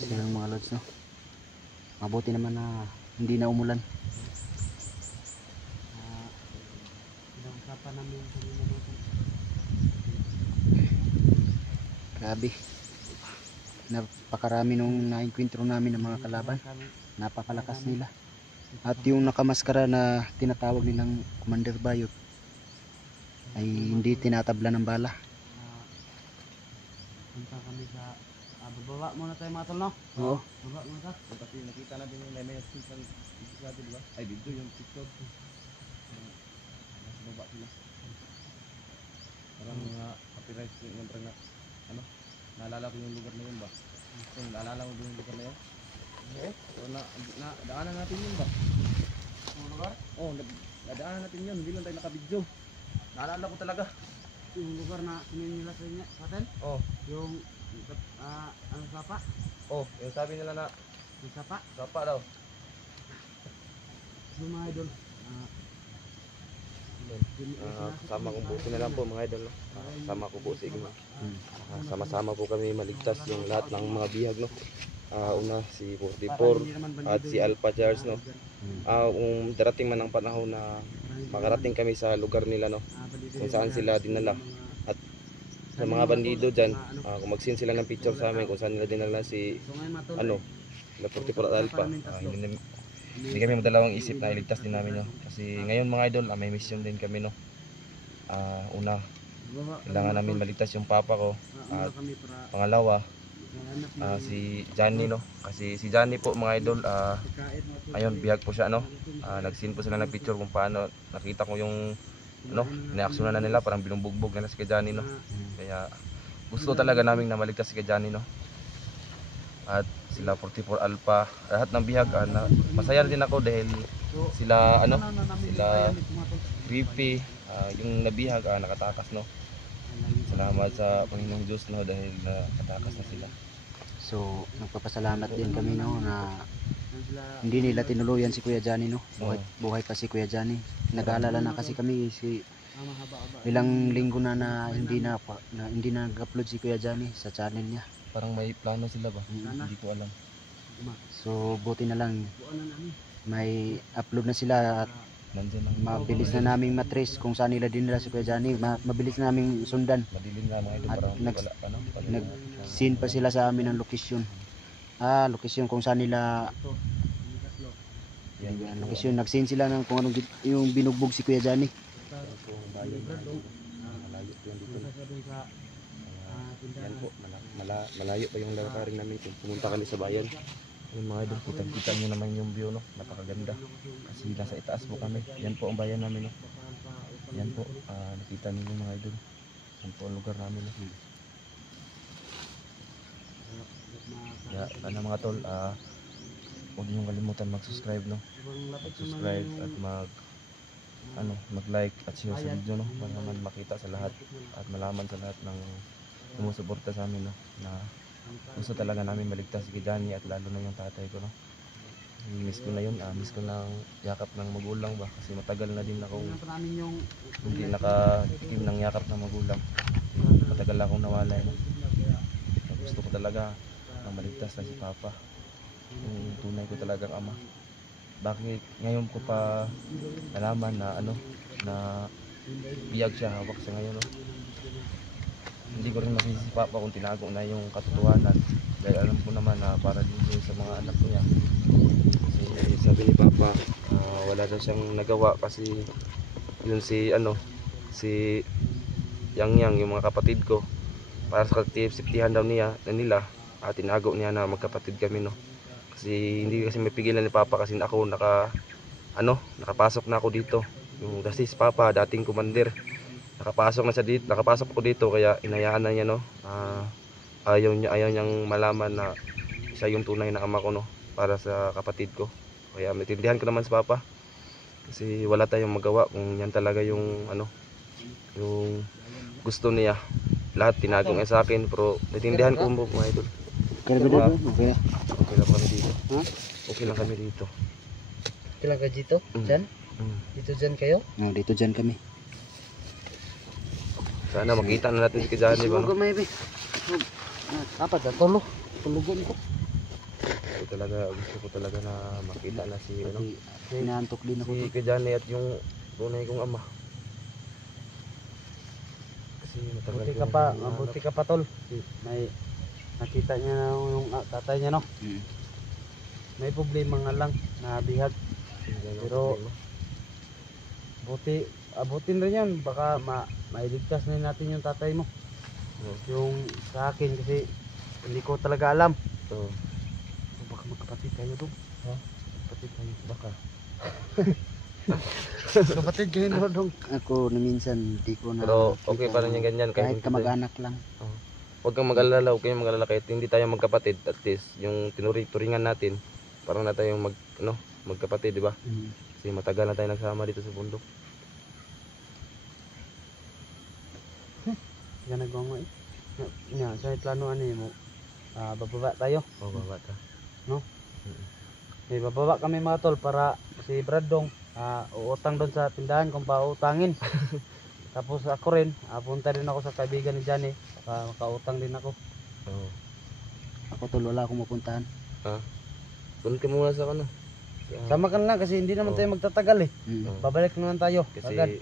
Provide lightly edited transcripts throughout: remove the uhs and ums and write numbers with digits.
Isang mga lods, no? Mabuti naman na hindi na umulan. Grabe, napakarami nung na-encuentro namin ng mga kalaban. Napakalakas nila. At yung nakamaskara na tinatawag nilang Commander Bayot ay hindi tinatabla ng bala. Punta kami sa bababa muna tayo mga tol, no? Oo. Baba muna tayo. Kasi nakita natin yung may isang isang di ba? Ay dito yung TikTok. Nasa baba sila. Parang mga copyright yung parang na ano? Naalala ko yung lugar na yun ba? So, naalala ko yung lugar na yun? Oo. So, daanan natin yun ba? Yung lugar? Oo, nadaanan natin yun. Hindi lang tayo nakabidyo. Naalala ko talaga. Yung lugar na sinin nila sa inyo, sa atin? Oo. Yung ano sapa? Oo, yung sabi nila na Yung sapa? sapa daw. Yung mga idol. Kasama kong buti na lang po mga idol, no? Kasama ko po si Igma. Sama-sama po kami maligtas yung lahat ng mga bihag, no? Una si 44 at si Alpha Charles, no? Kung darating man ang panahon na makarating kami sa lugar nila, no? Kung saan sila dinala. At sa mga bandido dyan, kung mag-send sila ng picture sa amin kung saan nila dinala si ano, 44 at Alpha, hindi kami madalawang isip na iligtas din namin, no? Kasi ngayon mga idol, may mission din kami, no? Una, kailangan namin maligtas yung papa ko. At pangalawa, si Johnny, no? Kasi si Johnny po mga idol, ngayon bihag po siya, no? Nag-send po sila ng picture kung paano. Nakita ko yung ano, reaksyonan na nila, parang binubugbog na si Johnny, no? Kaya gusto talaga namin na maligtas si Johnny, no? At sila 44 Alpha, lahat ng bihag, masaya din ako dahil sila ano, sila creepy, yung nabihag nakatakas, no? Salamat sa Panginoong Diyos, no, dahil nakatakas na sila. So nagpapasalamat din kami, no, na hindi nila tinuluyan si Kuya Johnny, no? Buhay pa si Kuya Johnny. Nag-aalala na kasi kami ilang linggo na hindi na nag-upload si Kuya Johnny sa channel niya. Parang may plano sila ba? Hindi ko alam. So buti na lang may upload na sila at mabilis na naming matrace kung saan nila dinala si Kuya Johnny. Mabilis na naming sundan. Madilim na mga idol, parang wala pa, no? Nag-send pa sila sa amin ng location. Location kung saan nila location. Nag-send sila ng kung anong yung binugbog si Kuya Johnny. Yan po, malayo pa yung lalakarin namin kung pumunta kami sa bayan. Yung mga idol, kita nyo naman yung view, no? Napakaganda. Kasi nasa itaas po kami. Yan po ang bayan namin, no? Yan po, nakita nyo yung mga idol. Yan po ang lugar namin, no? Kaya sana mga tol, huwag nyo kalimutan mag-subscribe, no? Mag-subscribe at mag-like at share sa video, no? Para naman makita sa lahat at malaman sa lahat ng sumusuporta sa amin, no? Na gusto talaga namin maligtas si Johnny at lalo na yung tatay ko, no? Miss ko na yun, miss ko ng yakap ng magulang ba, kasi matagal na din akong hindi nakatikim ng yakap ng magulang. Matagal akong nawala, no? Gusto ko talaga na maligtas na si Papa, yung tunay ko talagang ama. Bakit ngayon ko pa nalaman na na biyag siya, hawak siya ngayon, no? Hindi ko rin masisi si Papa kung tinago na yung katotohanan, dahil alam ko naman na para din sa mga anak niya. Kasi sabi ni Papa, wala daw siyang nagawa kasi yun si Yang yung mga kapatid ko, para sa safetyhan daw nila, tinago niya na magkapatid kami, no? Kasi hindi kasi mapigilan ni Papa kasi ako nakapasok na ako dito. Yung kasi si Papa, dating commander, nakapasok na siya dito, nakapasok ako dito kaya inayaan na niya ayaw niyang malaman na siya yung tunay na ama ko para sa kapatid ko. Kaya maintindihan ko naman si Papa. Kasi wala tayong magawa kung yan talaga yung yung gusto niya. Lahat tinago niya sa akin pero maintindihan ko mo mga idol. Kaya ba dito? Okay. Okay lang kami dito. Ha? Okay lang kami dito. Kailan ka dito? Dyan? Dito dyan kayo? Oh, dito dyan kami. Sana makita na natin si Kajani ba, no? may be. Dapat na tulo. Tulugon ko. Gusto ko talaga na makita na si Inaantok din ako. si Kajani at yung tunay kong ama. Kasi matagal Buti ko ka pa, hinahanap. mabuti ka pa tol. May nakita niya na yung tatay niya no. Mm. May problema nga lang na bihag. Pero buti abutin rin yan baka mailigtas na natin yung tatay mo. Yung sa akin kasi hindi ko talaga alam. Oo. Baka magkapatid tayo doon. Ha? Kapatid tayo. Baka. Kapatid kayo na doon. Ako na minsan di ko na. Pero okay pa rin yung ganyan Kahit hindi kamag-anak lang. Huwag kang mag-alala, huwag kayong mag-alala kahit hindi tayo magkapatid, at least yung turingan natin, parang na tayong magkapatid, di ba? Mm. Kasi matagal na tayo nagsama dito sa bundok. Yan nagawa mo eh. Nga, sa plano ano mo. Bababa tayo. Oh, bata. May bababa kami mga tol para si Bradong uutang doon sa tindahan kung pautangin. Tapos ako rin, punta rin ako sa kaibigan ni Johnny. Makautang din ako. Oo. Ako tol, wala akong mapuntahan. Doon ka muna sa Sama ka na lang kasi hindi naman Oo. tayo magtatagal eh. Mm. Babalik naman tayo. kasi Agad.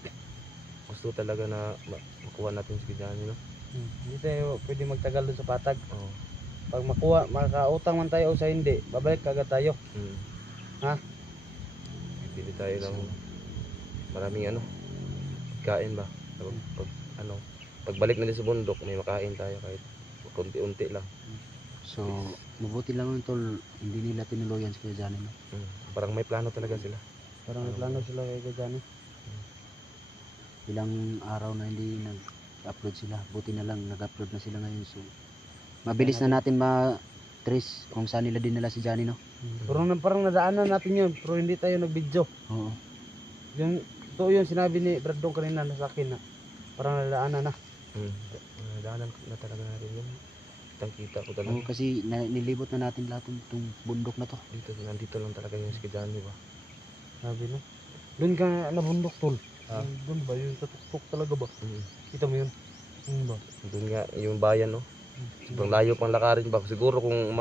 gusto talaga na makuha natin si Kajani, no? Hindi tayo pwede magtagal doon sa patag. Oo. Pag makautang man tayo o sa hindi, babalik agad tayo. Ha? Pili tayo ng maraming kain ba? Pagbalik natin sa bundok, may makain tayo kahit konti-unti lang. So, mabuti lang yun tol, hindi nila tinuluyan si Kuya Johnny. No? Parang may plano talaga sila. Parang may plano sila kay Johnny. Ilang araw na hindi nag-upload sila. Buti na lang nag-upload na sila ngayon. So, mabilis na natin ma-trace kung saan nila dinala si Johnny, no? Parang nadaanan natin yun, pero hindi tayo nag-video. Oo. Yung ito yung sinabi ni Bradong kanina na sa akin na parang nadaanan na. Daanan na talaga natin yun. Kitang-kita ko talaga. Oo, kasi nilibot na natin lahat itong bundok na to. Nandito lang talaga yung si Kajani ba? Sabi no. Doon ka nabundok tol. Doon ba yung tatuktok talaga ba? Kita mo yun? Ba? Doon nga yung bayan, no? Sobrang layo pang lakarin ba? Siguro kung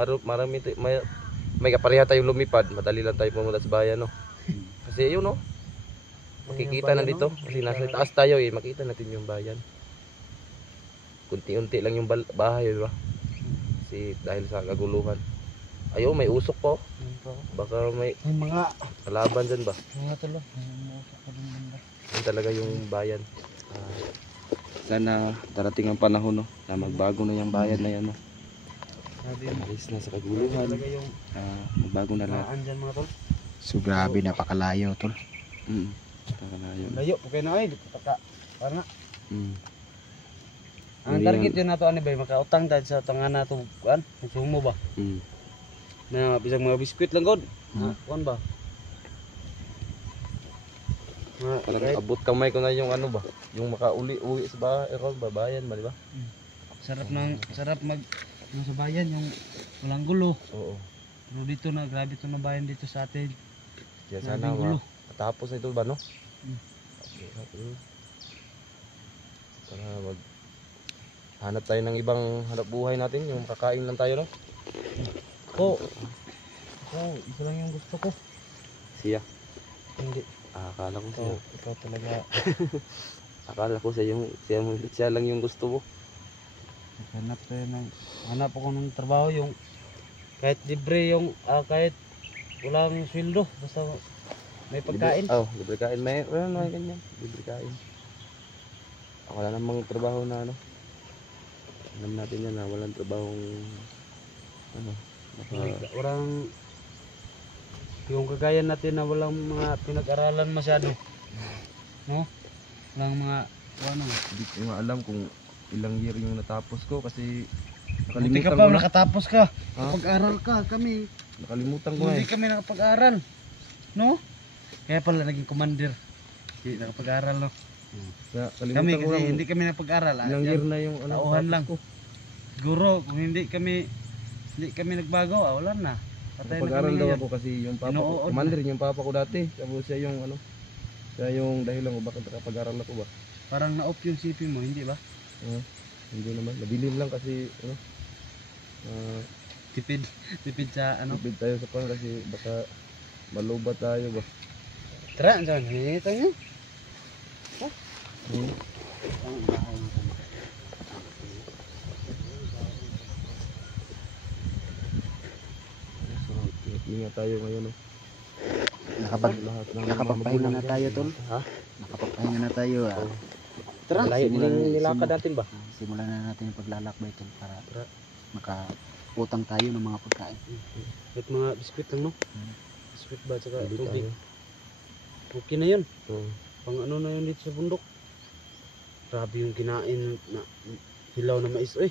may kapareha tayong lumipad, madali lang tayo pumunta sa bayan, no? Kasi yun, no? Makikita na dito. Kasi nasa taas tayo makita natin yung bayan. Kunti-unti lang yung bahay, di ba? Kasi dahil sa kaguluhan. Ayo, may usok po. Baka may mga kalaban dyan ba? mga tol. May usok pa din banda. Yan talaga yung bayan. Sana darating ang panahon, no? Na magbago na yung bayan na yan, no? Sabi mo. Alis na sa kaguluhan. Talaga yung Magbago na lahat. maan dyan mga tol. So, grabe, napakalayo tol. Nakalayo. Layo po kayo na ay. Parang nga. Ang Yun target yun. yun nato ano ba? Makautang tayo sa tangan na ito. Kuan? Sumo ba? Na bisag mga biskwit lang god. Kuan ba? Parang abot kamay ko na yung ba? Yung makauli-uli sa bayan ba, di ba? Sarap mag sa bayan yung walang gulo. Oo. Pero dito na grabe to na bayan dito sa atin. Kaya Grabe sana yung gulo. matapos na ito ba, no? Mm. Okay. Para hanap tayo ng ibang hanap buhay natin, yung makakain lang tayo, no? Isa lang yung gusto ko. Siya. Hindi. Akala ko siya. Ikaw talaga. Akala ko siya lang yung gusto mo. Hanap ako ng trabaho yung kahit libre yung kahit walang sweldo basta may pagkain. Libre kain. May ganyan. Libre kain. Wala namang trabaho na alam natin yan na walang trabahong Yung kagaya natin na walang mga pinag-aralan masyado. No? Walang mga ano. Hindi ko nga alam kung ilang year yung natapos ko kasi Buti nakalimutan ka ko pa, na. nakatapos ka. Ha? Pag-aral ka, kami. Nakalimutan ko na Hindi eh. kami nakapag-aral. No? Kaya pala naging commander. Hindi nakapag-aral, no? Kaya Kami kalimutan ko kasi na hindi kami nakapag-aral. ilang year na yung ano, Tauhan natapos lang. ko. Siguro, kung hindi kami nagbago, wala na. Patay na Pag-aral kami daw ngayon. ako kasi yung papa ko, Inuod commander yung papa ko dati. Tapos siya yung ano, siya yung dahilan kung bakit nakapag-aral ako ba. Parang na-off yung CP mo, hindi ba? Hindi naman, nabilin lang kasi ano, Tipid. Tipid sa ano. tipid tayo sa pan kasi baka malubat tayo ba. Tara, dyan. Hinihita nyo. So, ingat tayo ngayon. No? Lahat ng Nakapagpahinga na magulang tayo, dyan. tol. Ha? Nakapagpahinga na tayo. Tara. Malayo din yung nilakad natin ba? Simulan na natin yung paglalakbay, tol, para Tara. makautang tayo ng mga pagkain. At mga biskwit lang, no? Biskwit ba, tsaka Hindi tubig. tayo. Okay na yun. Oo. Pang ano na yun dito sa bundok. Grabe yung kinain na hilaw na mais. Uy,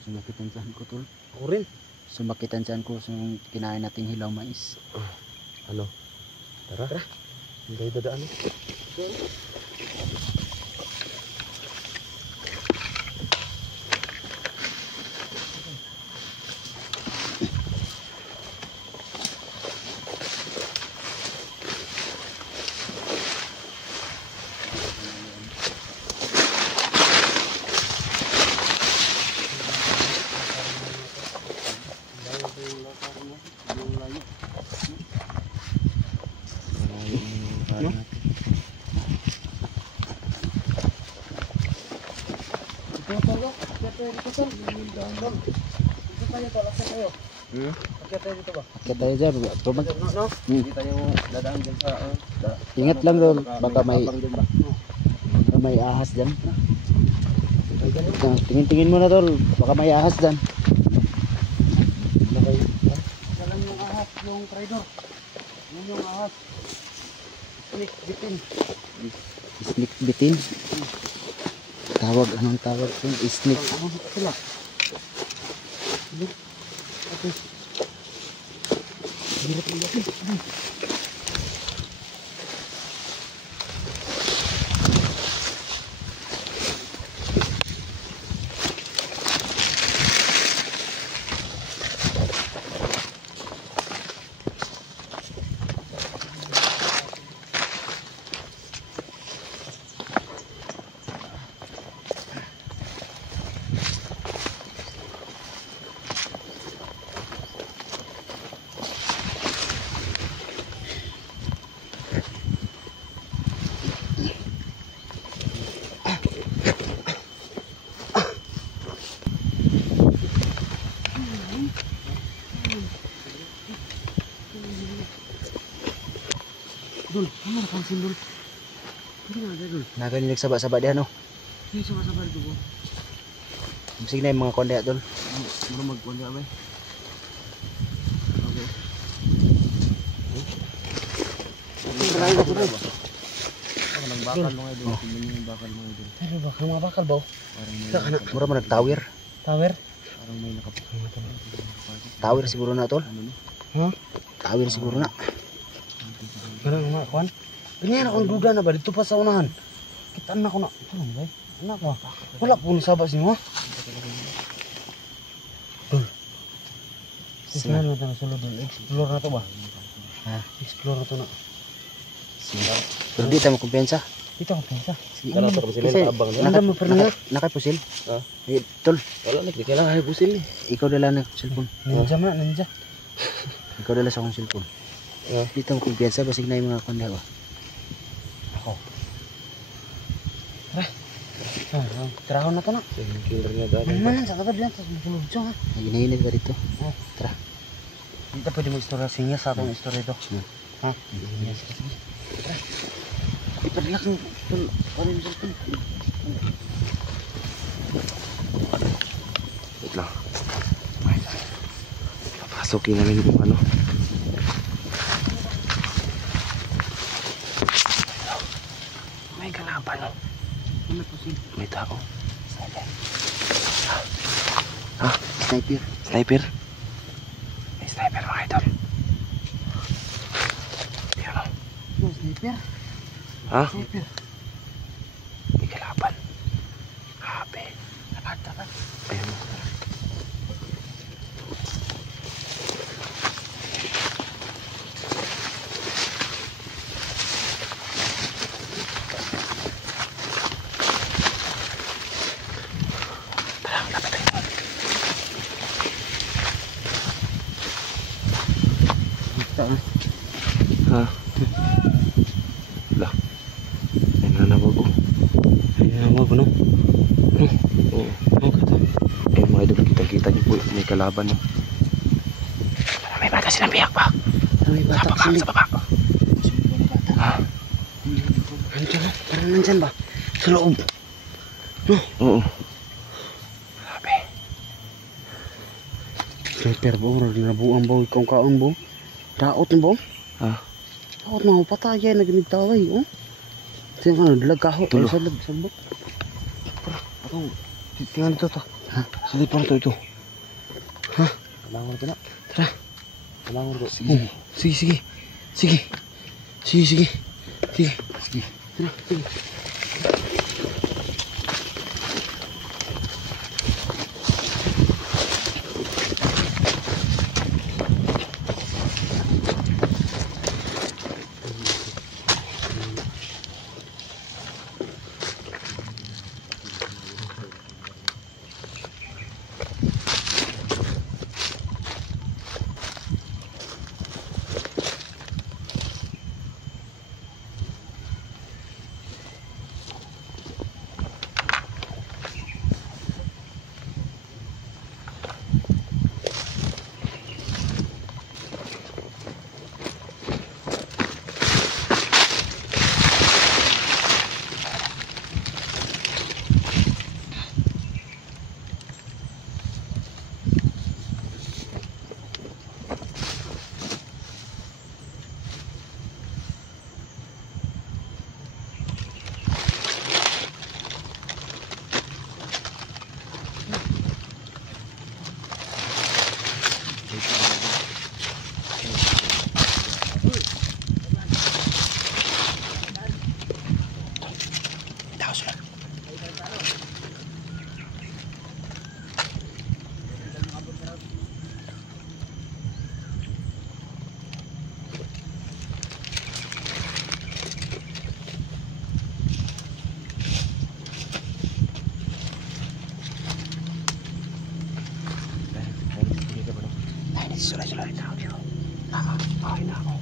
Sumakitan saan ko, tol. ako rin. Sumakitan saan ko sa kinain nating hilaw mais. Ano? Tara. Hindi tayo dadaan. No? Ito, tolo. Akyat tayo dito, tol. Tol. Dito tayo, tol. Akyat tayo. Akyat tayo dito ba? Kaya tayo dyan. Bro, No? Hindi tayo dadaan dyan sa Ingat lang, tol. Baka may abang dyan ba? may ahas dyan. Tingin-tingin mo na, tol. Baka may ahas dyan. Alam yung ahas, yung traidor. Yun yung ahas. Snake bitin. Snake bitin. Anong tawag po? Snake. Ano sila? Okay. Hirap yung laki. Dul, ano napansin dul? Hindi nga ada dul. Nagaling nagsaba-saba diyan, no? Hindi sama-sama dito po. Sige na yung mga konde, tol. Mura magkuhan ba? Okay. Marami na, tol. Ang bakal mo ngayon. Tingnan niyo yung bakal mo ngayon. Ano ba? Ang mga bakal ba? Parang may Mura mo nag-tower. Tower? parang may nakapagpapalito. Tower siguro na, tol. Ano no? Ha? Tower siguro na. Ganun nga, kuhan? Ganyan akong duda na ba? Dito pa sa unahan. Kitaan na ko na. Ito lang ba? Anak ko. Wala po nasabas niyo, ha? Dul. Tignan mo ito na sulod dul. Explore na to ba? Ha? Explore na to na. Sige. Pero di tayo kumpensa. Dito ako pinsa. Sige. Kala sa busil Kasi na abang no. Ano mo pa niya? Nakapusil. Ha? Eh, tol, Wala na kailangan ay busil ni. ikaw dala na cellphone. Ninja man, ninja. Ikaw dala sa akong cellphone. Ah. Di tayo kumpensa, basig na yung mga konde, ba? Trahon na to na. Killer niya dali. Manan sa katod yan. Tapos masulod siya, ha? Hinahinag ka dito. Dito pwede mag-istorya sinya sa atong istorya ito. Ha? Yes. Tara. Ipadlak ng ano yung cellphone. Wait lang. Papasukin namin yung ano. May kalaban, no? Ano po sin? May tao. Sniper. Sniper. May sniper mga idol. Yan o. No, sniper. Ha? Sniper. May kalaban. Grabe. Ayun. Tara, lapit tayo. Ha? Lah. Ay nanabog oh. Ay, ano ba no? Oo. Eh mga idol, kita niyo po may kalaban no. May bata silang biyak pa. May Sa bata baba, sila. sa baba. Ha? Nandiyan no? Parang nandyan ba? Sa loob. Oo. Grabe. Sniper ba? Nabuang ba? Ikaw kaon ba? Daot na ba? Ha? Daot na ako patay. Naginig taway. Oh. Siya ka na, dalag kaho. Tulo. Sa lag, sabot. Ako, tingnan ito to. Ha? Sige pa ito ito. Ha? Kalangon ka na. Tara. Kalangon ko. Sige. Sige, sige. Sige. Sige, sige. Sige. Sige. Tara, sige. Sulay-sulay na ako. Okay na ako.